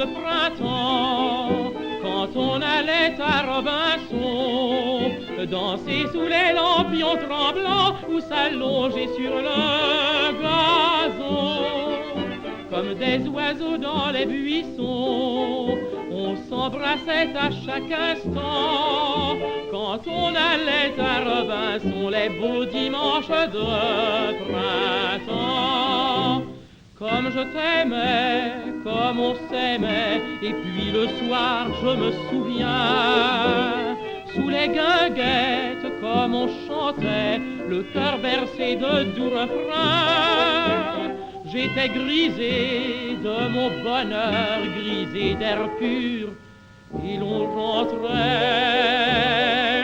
de printemps, quand on allait à Robinson, danser sous les lampions tremblants ou s'allonger sur le gazon. Comme des oiseaux dans les buissons, on s'embrassait à chaque instant. Quand on allait à Robinson, les beaux dimanches de printemps. Comme je t'aimais, comme on s'aimait, et puis le soir je me souviens, sous les guinguettes comme on chantait, le cœur bercé de doux refrains. J'étais grisé de mon bonheur, grisé d'air pur, et l'on rentrait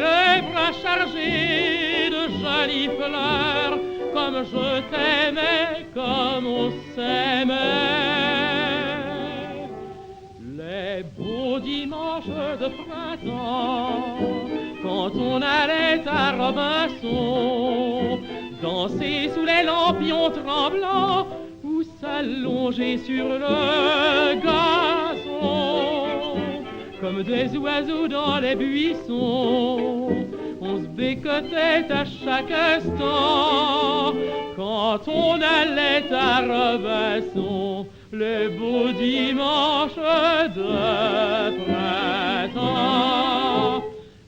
les bras chargés de jolies fleurs, comme je t'aimais, comme on s'aimait. Les beaux dimanches de printemps, quand on allait à Robinson, danser sous les lampions tremblants ou s'allonger sur le gazon. Comme des oiseaux dans les buissons, on se bécotait à chaque instant. Quand on allait à Robinson, les beaux dimanches de printemps.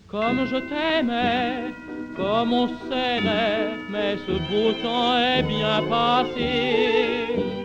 Comme je t'aimais, comme on s'aimait, mais ce beau temps est bien passé.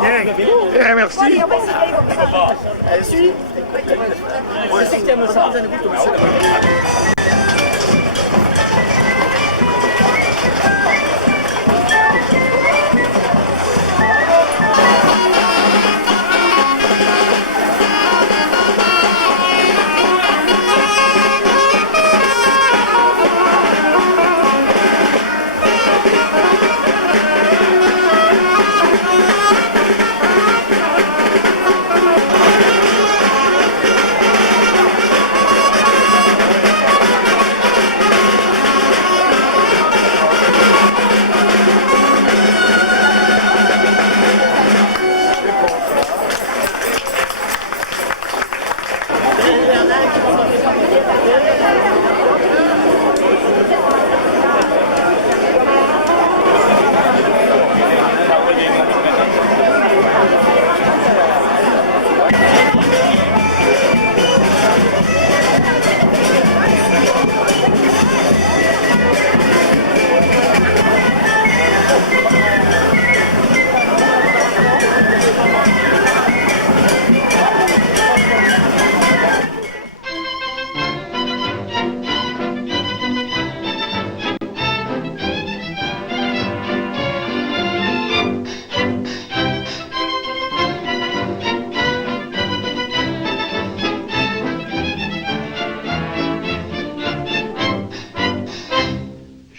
Bien. Bien, merci.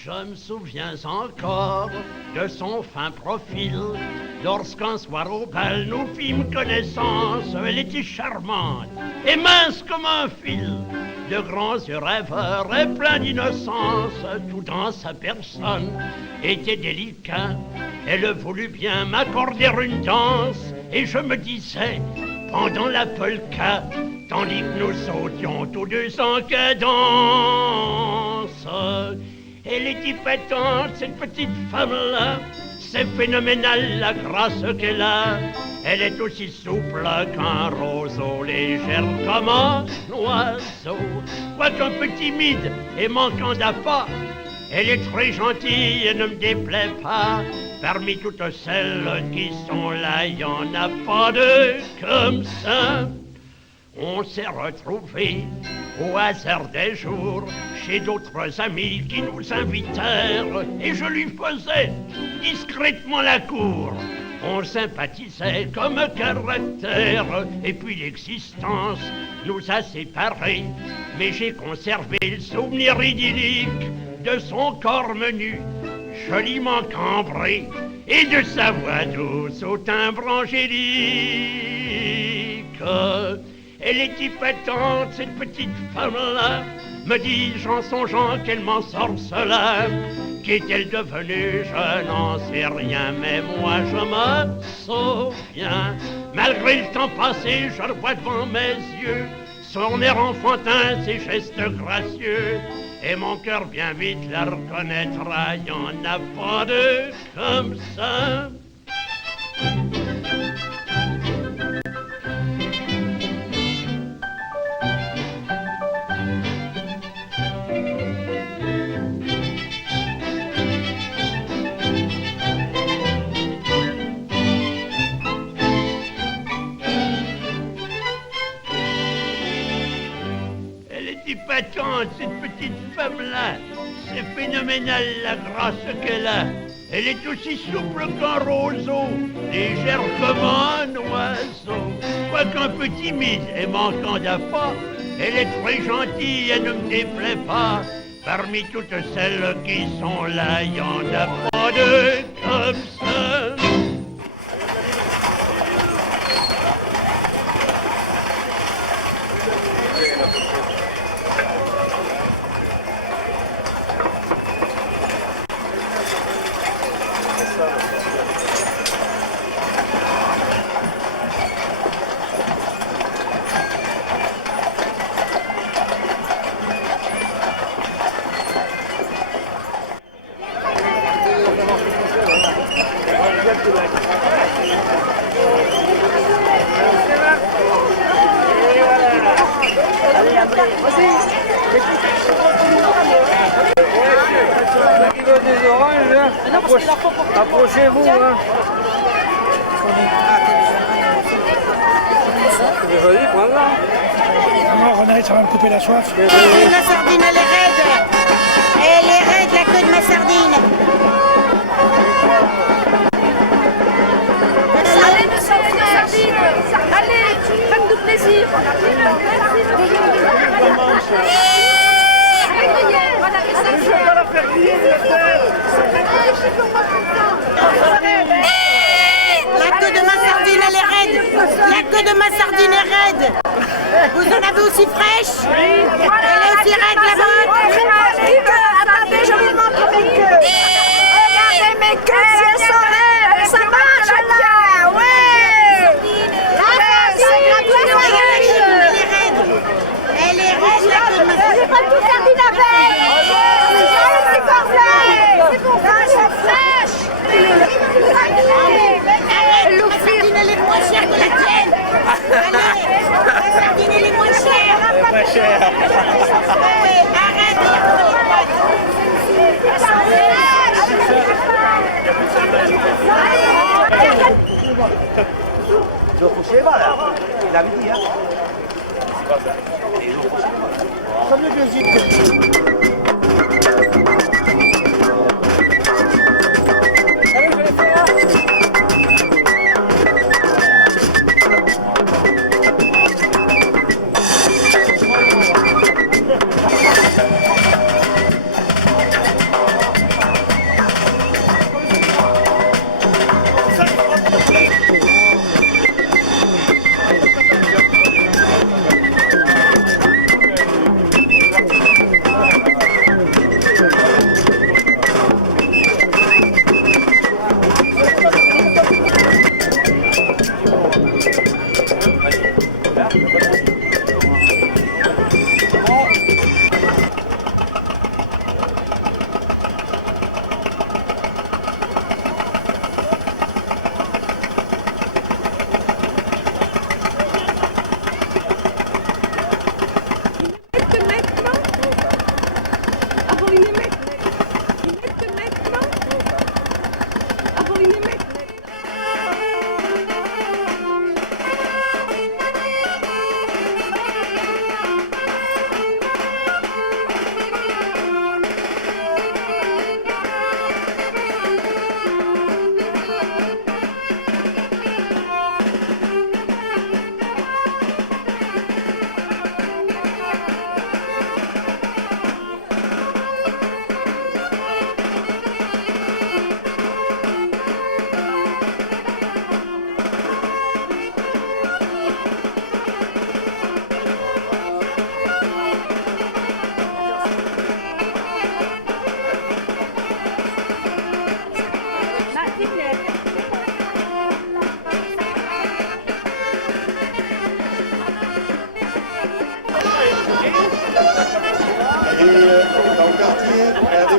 Je me souviens encore de son fin profil. Lorsqu'un soir au bal nous fîmes connaissance, elle était charmante et mince comme un fil, de grands yeux rêveurs et plein d'innocence. Tout dans sa personne était délicat. Elle voulut bien m'accorder une danse et je me disais, pendant la polka, tandis que nous sautions tous deux en cadence, elle est épatante, cette petite femme-là. C'est phénoménal la grâce qu'elle a. Elle est aussi souple qu'un roseau, légère comme un oiseau. Quoiqu'un peu timide et manquant d'appât, elle est très gentille et ne me déplaît pas. Parmi toutes celles qui sont là, il n'y en a pas deux comme ça. On s'est retrouvés au hasard des jours chez d'autres amis qui nous invitèrent et je lui faisais discrètement la cour. On sympathisait comme caractère et puis l'existence nous a séparés. Mais j'ai conservé le souvenir idyllique de son corps menu, joliment cambré, et de sa voix douce au timbre angélique. Elle est épatante, cette petite femme-là, me dis-je en songeant qu'elle m'en sorcela. Qu'est-elle devenue? Je n'en sais rien, mais moi je me souviens. Malgré le temps passé, je revois devant mes yeux son air enfantin, ses gestes gracieux. Et mon cœur bien vite la reconnaîtra, il n'y en a pas deux comme ça. Épatante, cette petite femme-là, c'est phénoménal la grâce qu'elle a. Elle est aussi souple qu'un roseau, légère comme un oiseau. Quoiqu'un peu timide et manquant d'appât, elle est très gentille et ne me déplaît pas. Parmi toutes celles qui sont là, il n'y en a pas deux comme ça. Approchez-vous, hein. C'est joli, prends-la. Non, René, ça va me couper la soif. La sardine, elle est raide. Elle est raide, la queue de ma sardine. Allez, monsieur, une sardine. Allez, faites du plaisir. Je vais pas la faire griller, la terre. La queue de ma sardine, elle est raide. La queue de ma sardine est raide. Vous en avez aussi fraîche? Elle est aussi raide, la vôtre. Attendez, je vous montre mes queues. Regardez mes queues, si elles sont raides. Ça marche, là. Ouais. La sardine, Elle est raide. Elle est raide, la queue de ma sardine. c'est pas tout sardine avec. C'est parfait. C'est pour ça, elles sont fraîches. Arrête, ma sardine, elle est moins chère que la tienne. Allez, ma sardine, elle est moins chère. Pas cher. Arrête, Ils ont couché là. Il a dit, hein. C'est pas ça. Ils ont couché. Comme le deuxième.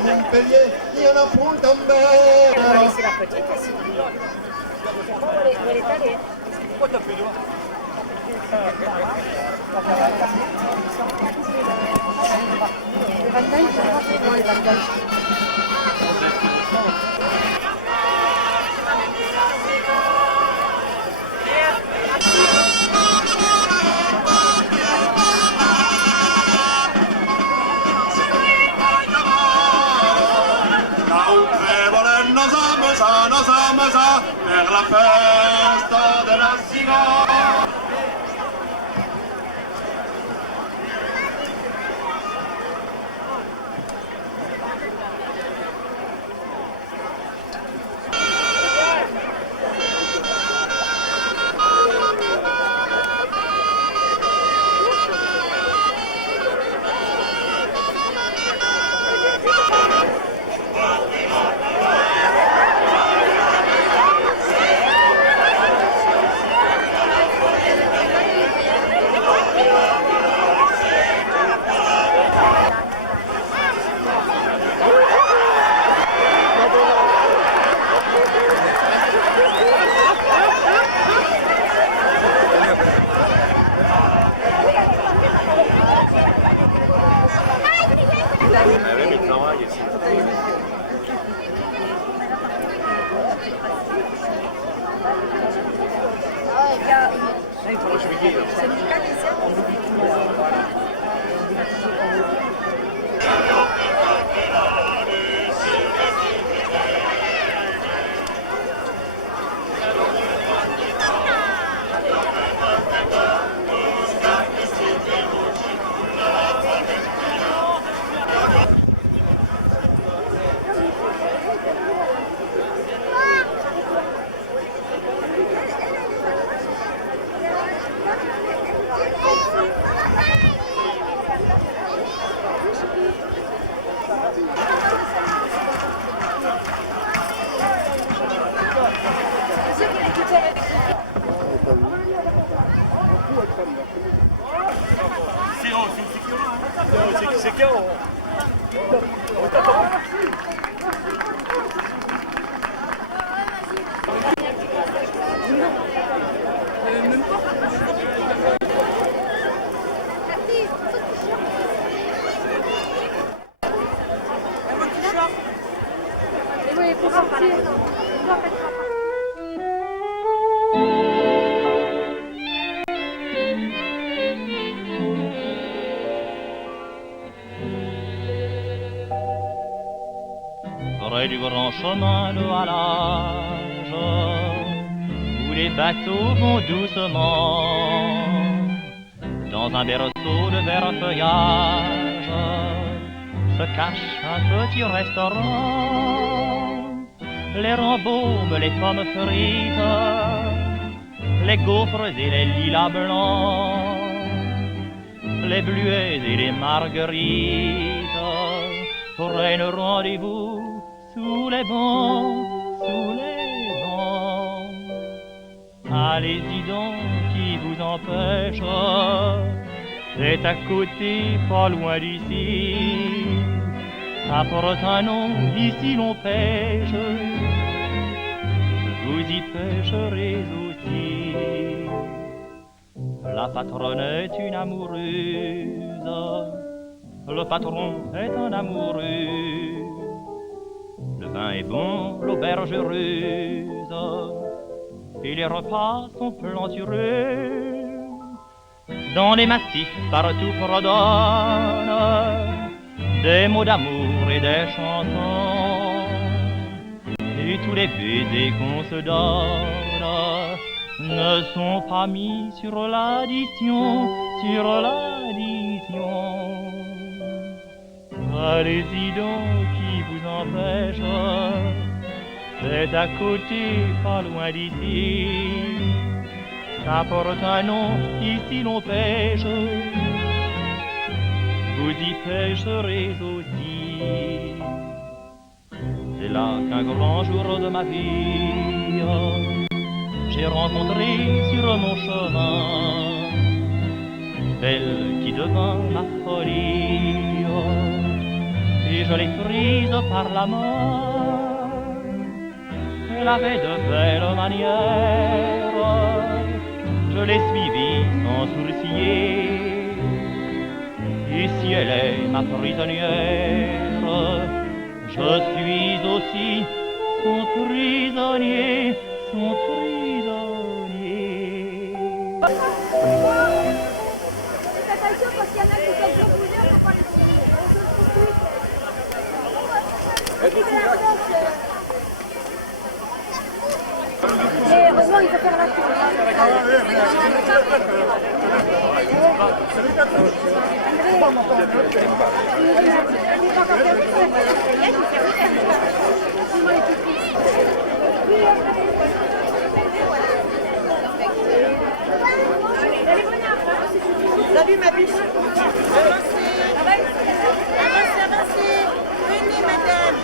Montpellier, il y en a pour le tomber. C'est la petite, où elle est allée. Pourquoi t'as plus d'eau? Les bandages, je crois que c'est dans les bandages. Per la festa della cigara. Oui, il faut sortir. Près du grand chemin de halage, où les bateaux vont doucement, dans un berceau de vert feuillage, se cache un petit restaurant. Les rembaumes, les pommes frites, les gaufres et les lilas blancs, les bleuets et les marguerites prennent rendez-vous sous les bancs, sous les bancs. Allez-y donc, qui vous empêche? C'est à côté, pas loin d'ici. Ça porte un nom, ici l'on pêche. Vous y pêcherez aussi. La patronne est une amoureuse, le patron est un amoureux. Le vin est bon, l'auberge heureuse, et les repas sont plantureux. Dans les massifs partout fredonnent des mots d'amour et des chansons, et tous les baisers qu'on se donne ne sont pas mis sur l'addition, sur l'addition. Allez-y donc, qui vous empêche? C'est à côté, pas loin d'ici. Ça porte un nom, ici l'on pêche. Vous y pêcherez aussi. C'est là qu'un grand jour de ma vie, j'ai rencontré sur mon chemin celle qui devint ma folie, et je l'ai prise par la main. Elle avait de belles manières, je l'ai suivie sans sourciller. Et si elle est ma prisonnière, je suis aussi son prisonnier, son prisonnier. Faites attention parce qu'il y en a qui sont trop bouseux, il ne faut pas les soutenir. Mais heureusement, il faut faire la tour. Salut ma biche. Avancez. Venez madame.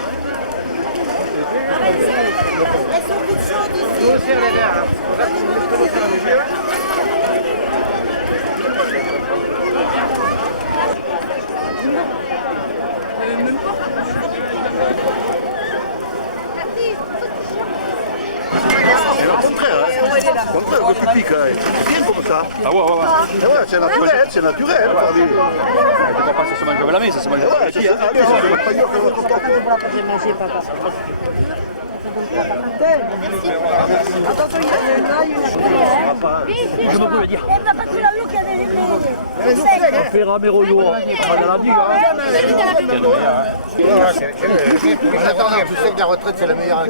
Elles sont toutes chaudes ici. Vous aussi les verres. Au contraire, tu piques, c'est bien comme ça. Ah ouais. C'est naturel. On ne va pas se manger avec la main, ça se mange avec la main. Je me peux le dire. Elle va pas tout la loupe, elle est Faire un méroyo, on va la digue. Attends, tu sais que la retraite c'est la meilleure.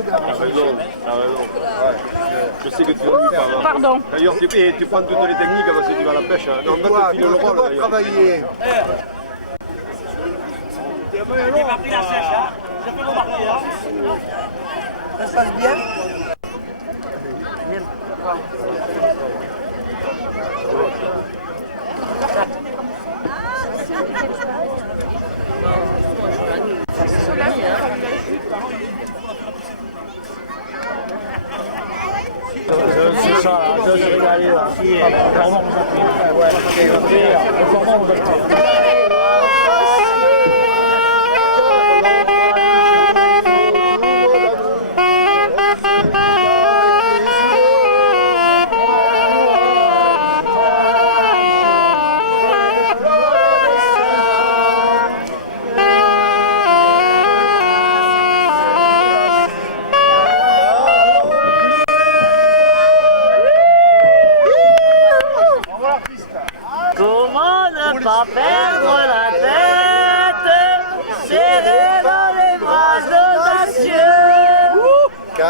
Je sais que tu as Pardon. D'ailleurs, tu prends toutes les techniques parce que tu vas à la pêche. Non, Tu dois travailler. J'ai pas pris la sèche, hein. J'ai fait remarquer, hein. Ça se passe bien? C'est ça, je suis régalé là. Vraiment, vous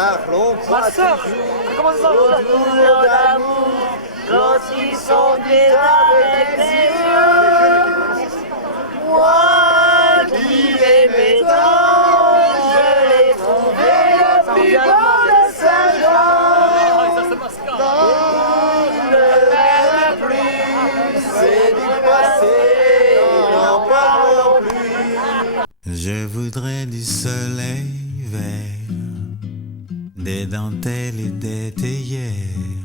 car l'on croit toujours autour d'amour quand ils sont nés avec les yeux. Moi qui l'aimais tant, je l'ai trouvé le plus beau de Saint-Jean. Dans le verre de pluie, c'est du passé, n'en parlons plus. Je voudrais du soleil vert, des dentelles et des théières,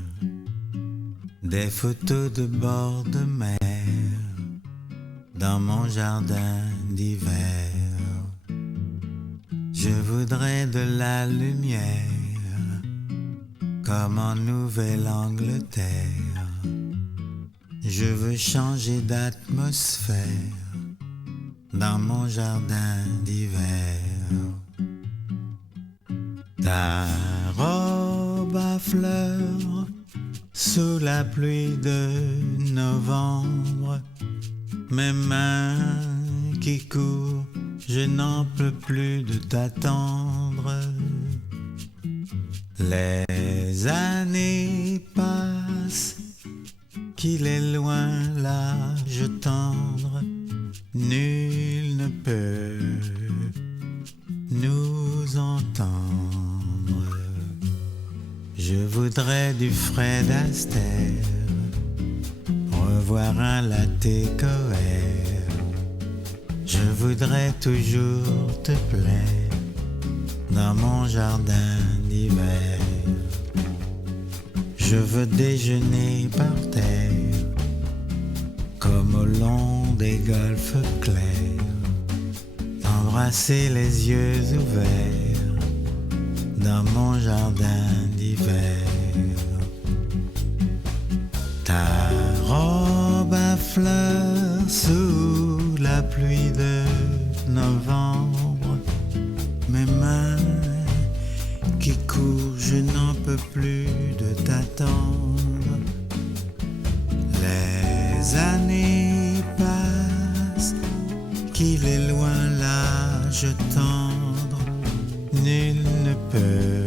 des photos de bord de mer dans mon jardin d'hiver. Je voudrais de la lumière comme en Nouvelle-Angleterre. Je veux changer d'atmosphère dans mon jardin d'hiver. Ta robe à fleurs sous la pluie de novembre, mes mains qui courent, je n'en peux plus de t'attendre. Les années passent, qu'il est loin l'âge tendre, nul ne peut nous entendre. Je voudrais du Fred Astaire, revoir un latte coère. Je voudrais toujours te plaire dans mon jardin d'hiver. Je veux déjeuner par terre comme au long des golfes clairs, embrasser les yeux ouverts dans mon jardin d'hiver. Ta robe à fleurs sous la pluie de novembre, mes mains qui courent, je n'en peux plus de t'attendre. Les années passent, qu'il est loin l'âge tendre, nul ne peut